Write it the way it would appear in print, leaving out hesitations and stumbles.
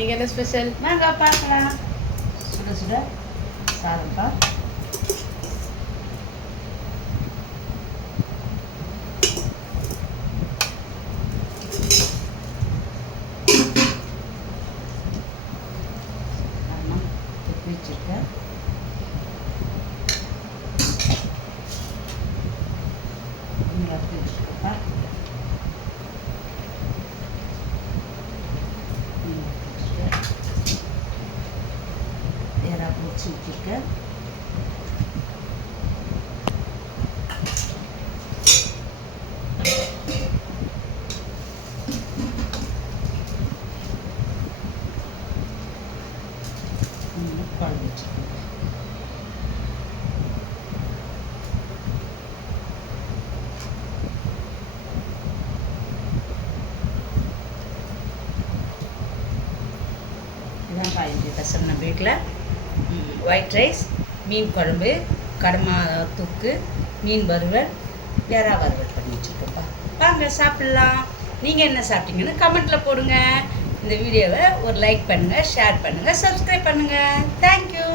இன்னைக்கு என்ன ஸ்பெஷல்? வாங்க பார்க்கலாம். சுட சுட சாதம்ப்பா. வச்சிருக்கேன். வச்சுருக்கப்பா. ஏரா பொரிச்சு வச்சுருக்கேன். குழம்பு வச்சுருக்கேன். இதுதான் பாய்ஞ்சு பசங்க நம்ம வீட்டில் ஒயிட் ரைஸ், மீன் குழம்பு, கடமா தொக்கு, மீன் வறுவல், எறா வறுவல் பண்ணி வச்சுருக்கோப்பா. வாங்க சாப்பிட்லாம். நீங்கள் என்ன சாப்பிட்டீங்கன்னு கமெண்ட்டில் போடுங்க. இந்த வீடியோவை ஒரு லைக் பண்ணுங்கள், ஷேர் பண்ணுங்கள், சப்ஸ்கிரைப் பண்ணுங்கள். தேங்க்யூ.